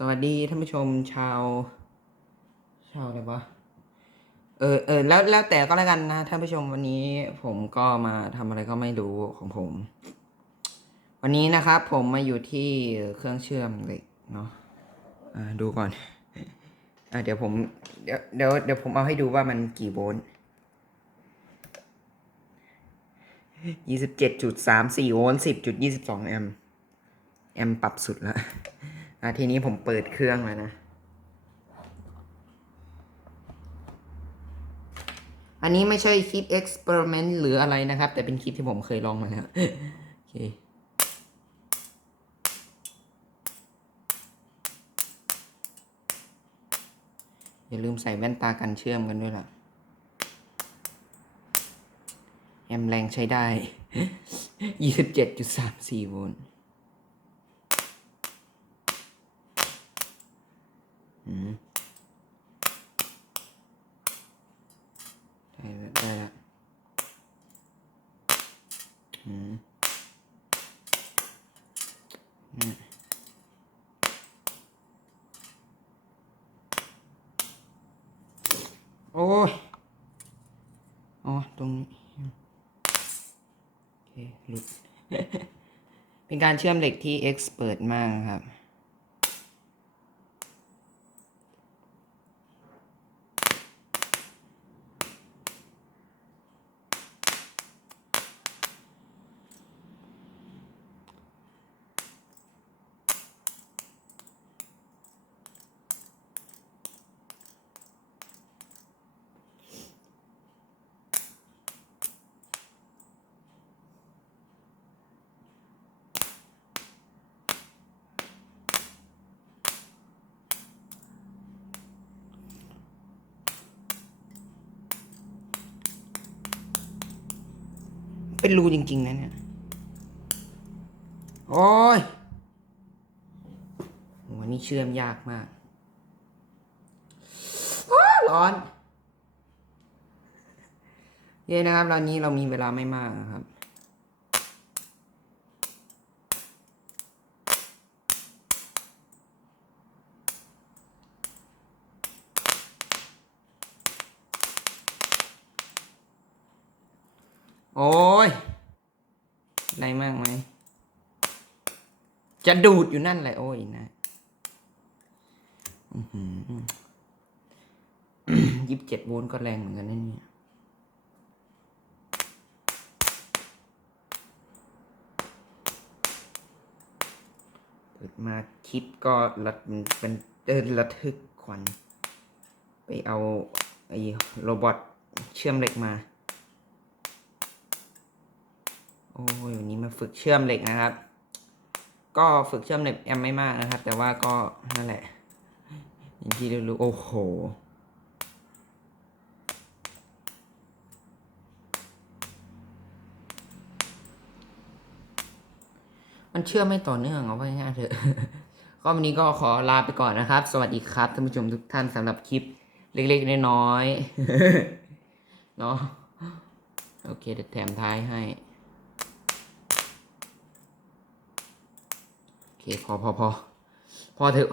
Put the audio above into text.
สวัสดีท่านผู้ชมชาว ชาวอะไรวะเออเออแล้วแล้วแต่ก็แล้วกันนะท่านผู้ชมวันนี้ผมก็มาทำอะไรก็ไม่รู้ของผม วันนี้นะครับผมมาอยู่ที่เครื่องเชื่อมเหล็กเนาะอ่าดูก่อนอ่าเดี๋ยวผมเดี๋ยวเดี๋ยวเดี๋ยวผมเอาให้ดูว่ามันกี่โวลต์ยี่สิบเจ็ดจุดสามสี่โวลต์สิบจุดยี่สิบสองแอมแอมป์ปรับสุดแล้ว อะทีนี้ผมเปิดเครื่องแล้วนะ อันนี้ไม่ใช่คลิป experiment หรืออะไรนะครับ แต่เป็นคลิปที่ผมเคยลองมาแล้วโอเคอย่าลืมใส่แว่นตากันเชื่อมกันด้วยล่ะ แอมแรงใช้ได้27.34โวลต์อืมได้แล้ว ได้แล้วอืมอืมโอ้ย อ๋อ ตรงนี้ โอเค หลุด เป็นการเชื่อมเหล็กที่เอ็กซ์เปิดมากครับ เป็นรูจริง ๆ นะเนี่ย โอ้ยโหนี่เชื่อมยากมาก ร้อน เย้นะครับตอนนี้เรามีเวลาไม่มากนะครับ โอ้ยอะไรมากไหม จะดูดอยู่นั่นแหละโอ้ยนะยี่สิบเจ็ดโวลต์ก็แรงเหมือนกันนะเนี่ยเปิดมาคลิปก็ระมันเป็นเดินระทึกขวัญไปเอาไอ้โรบอทเชื่อมเหล็กมา โอ้ยวันนี้มาฝึกเชื่อมเหล็กนะครับ ก็ฝึกเชื่อมเหล็กแอมไม่มากนะครับ แต่ว่าก็นั่นแหละอย่างที่รู้โอ้โหมันเชื่อมไม่ต่อเนื่องเอาไว้ง่ายเถอะก็วันนี้ก็ขอลาไปก่อนนะครับ สวัสดีครับท่านผู้ชมทุกท่านสำหรับคลิปเล็กๆน้อยๆเนาะโอเคเดี๋ยวแถมท้ายให้ โอเค พอพอพอพอเถอะ